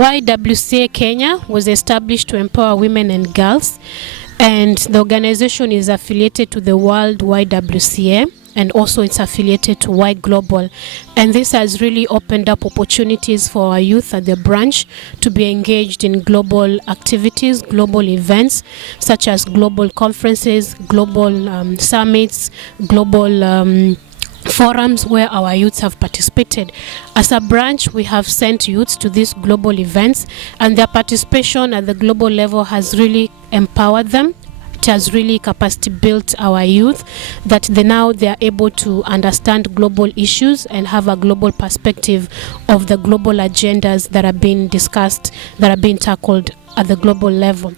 YWCA Kenya was established to empower women and girls, and the organization is affiliated to the World YWCA, and also it's affiliated to Y Global. And this has really opened up opportunities for our youth at the branch to be engaged in global activities, global events, such as global conferences, global summits, global forums where our youths have participated. As a branch, we have sent youths to these global events, and their participation at the global level has really empowered them. It has really capacity built our youth, that they are able to understand global issues and have a global perspective of the global agendas that are being discussed, that are being tackled at the global level.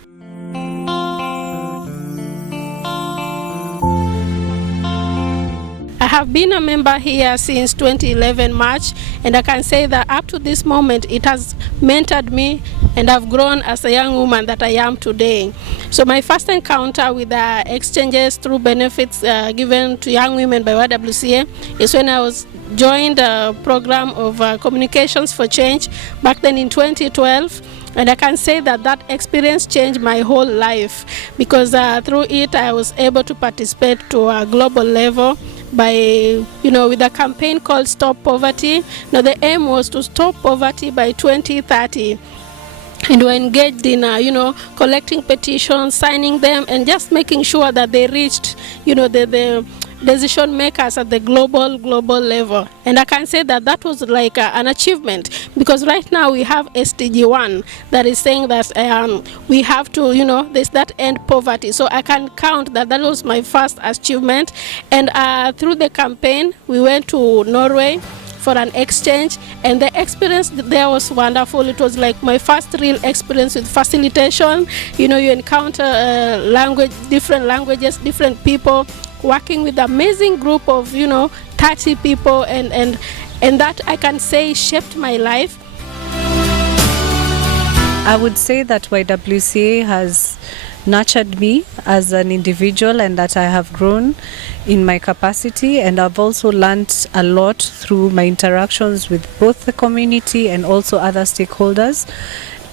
I have been a member here since 2011 March, and I can say that up to this moment it has mentored me, and I've grown as a young woman that I am today. So my first encounter with the exchanges through benefits given to young women by YWCA is when I was joined a program of Communications for Change back then in 2012. And I can say that that experience changed my whole life, because through it I was able to participate to a global level by, with a campaign called Stop Poverty. Now the aim was to stop poverty by 2030. And we're engaged in, collecting petitions, signing them, and just making sure that they reached, the decision makers at the global level. And I can say that that was like an achievement, because right now we have SDG 1 that is saying that we have to, there's that end poverty. So I can count that was my first achievement. And through the campaign, we went to Norway for an exchange, and the experience there was wonderful. It was like my first real experience with facilitation. You encounter different languages, different people, working with an amazing group of 30 people, and that I can say shaped my life. I would say that YWCA has nurtured me as an individual, and that I have grown in my capacity, and I've also learned a lot through my interactions with both the community and also other stakeholders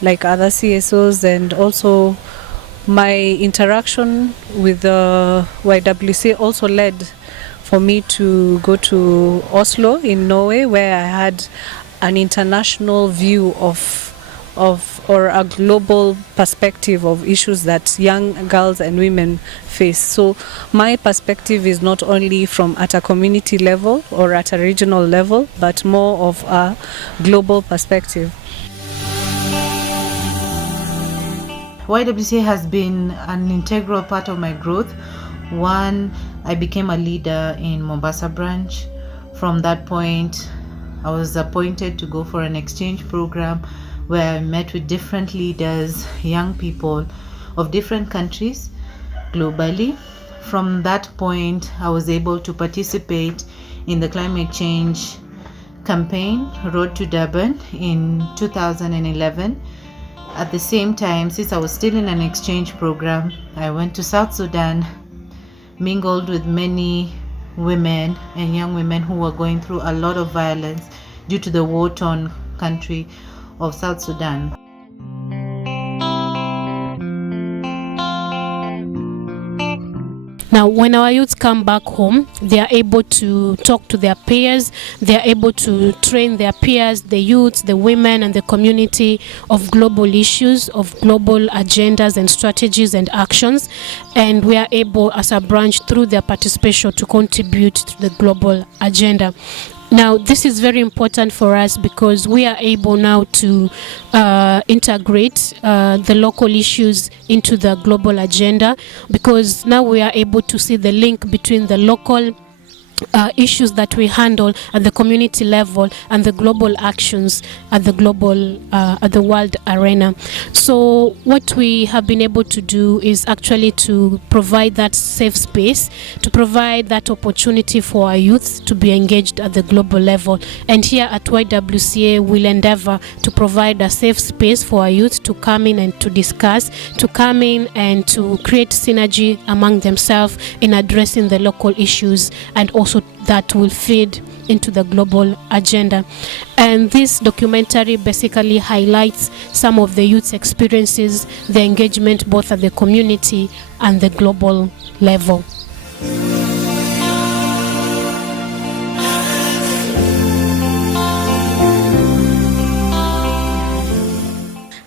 like other CSOs, and also my interaction with the YWCA also led for me to go to Oslo in Norway, where I had an international view or a global perspective of issues that young girls and women face. So my perspective is not only from at a community level or at a regional level, but more of a global perspective. YWCA has been an integral part of my growth. One, I became a leader in Mombasa branch. From that point, I was appointed to go for an exchange program where I met with different leaders, young people of different countries globally. From that point, I was able to participate in the climate change campaign, Road to Durban, in 2011. At the same time, since I was still in an exchange program, I went to South Sudan, mingled with many women and young women who were going through a lot of violence due to the war-torn country of South Sudan. Now, when our youths come back home, they are able to talk to their peers, they are able to train their peers, the youths, the women, and the community of global issues, of global agendas and strategies and actions. And we are able, as a branch, through their participation, to contribute to the global agenda. Now, this is very important for us because we are able now to integrate the local issues into the global agenda, because now we are able to see the link between the local issues that we handle at the community level and the global actions at the global at the world arena. So what we have been able to do is actually to provide that safe space, to provide that opportunity for our youth to be engaged at the global level. And here at YWCA, we'll endeavor to provide a safe space for our youth to come in and to discuss, to come in and to create synergy among themselves in addressing the local issues, and also also that will feed into the global agenda. And this documentary basically highlights some of the youth's experiences, their engagement both at the community and the global level.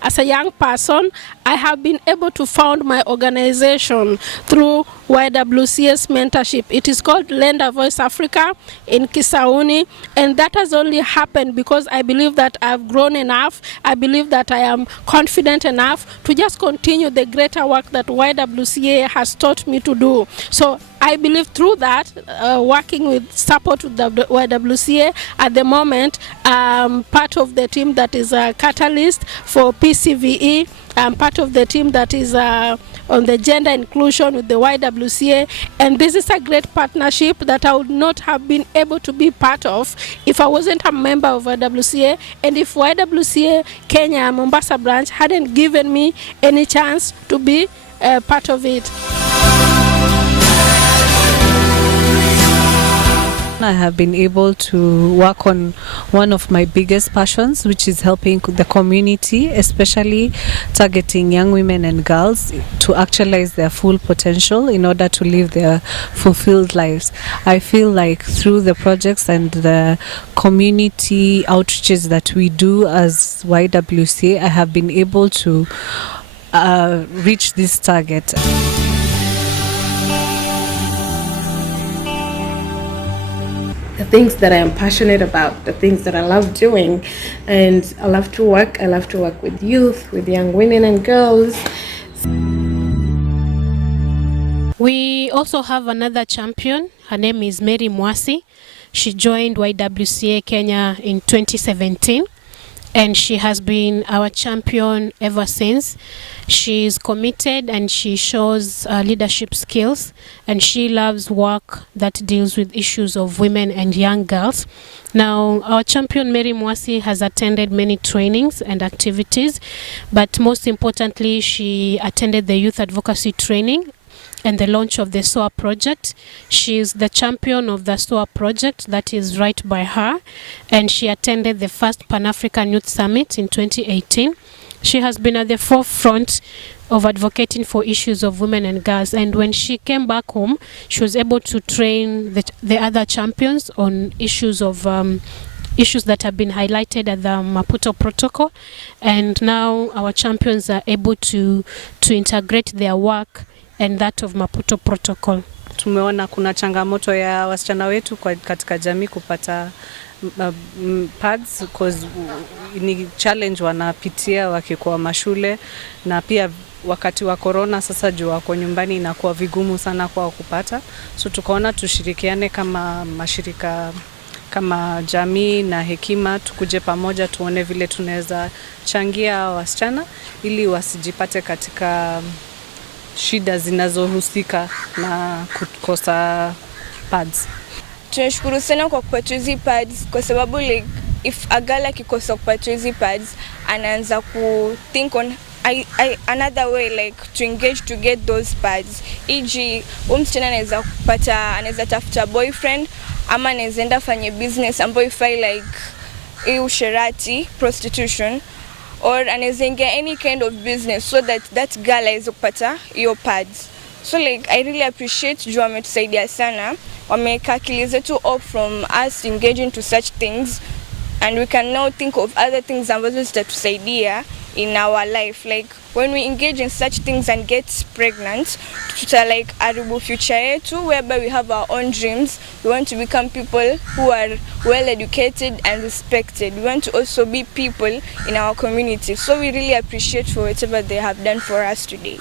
As a young person, I have been able to found my organization through YWCA's mentorship. It is called Lend a Voice Africa in Kisauni, and that has only happened because I believe that I've grown enough. I believe that I am confident enough to just continue the greater work that YWCA has taught me to do. So I believe through that, working with support with the YWCA at the moment, part of the team that is a catalyst for PCVE. I'm part of the team that is on the gender inclusion with the YWCA, and this is a great partnership that I would not have been able to be part of if I wasn't a member of YWCA, and if YWCA Kenya Mombasa branch hadn't given me any chance to be part of it. I have been able to work on one of my biggest passions, which is helping the community, especially targeting young women and girls to actualize their full potential in order to live their fulfilled lives. I feel like through the projects and the community outreaches that we do as YWCA, I have been able to reach this target. The things that I am passionate about, the things that I love doing, and I love to work with youth, with young women and girls. We also have another champion. Her name is Mary Mwasi. She joined YWCA Kenya in 2017, and she has been our champion ever since. She is committed and she shows leadership skills, and she loves work that deals with issues of women and young girls. Now, our champion Mary Mwasi has attended many trainings and activities, but most importantly, she attended the youth advocacy training and the launch of the SOA project. She is the champion of the SOA project, that is right by her, and she attended the first Pan-African Youth Summit in 2018. She has been at the forefront of advocating for issues of women and girls, and when she came back home, she was able to train the other champions on issues of issues that have been highlighted at the Maputo Protocol, and now our champions are able to integrate their work and that of Maputo Protocol. Tumeona kuna changamoto ya wasichana wetu katika jamii kupata pads, because ni challenge wanapitia wakikuwa mashule, na pia wakati wa corona sasa juu wako nyumbani inakuwa vigumu sana kwa kupata. So tukaona tushirikiane kama mashirika kama jamii na hekima, tukuje pamoja tuone vile tunaweza changia wasichana ili wasijipate katika shida zinazohusika na kukosa pads. Tunashukuru sana kwa kupata hizi pads kwa sababu like if a girl akikosa kupata hizi pads anaanza ku think on another way like to engage to get those pads. E.g. msichana anaweza tafuta boyfriend ama anaweza enda fanye business ambayo ifai like usherati, prostitution, or anaweza ingia any kind of business so that girl aweze kupata hiyo pads. So like I really appreciate juu wametusaidia sana. Wameka akili zetu off from us engaging to such things, and we can now think of other things ambazo zitatusaidia in our life. Like when we engage in such things and get pregnant, tuta like aribu future yetu, whereby we have our own dreams. We want to become people who are well educated and respected. We want to also be people in our community. So we really appreciate for whatever they have done for us today.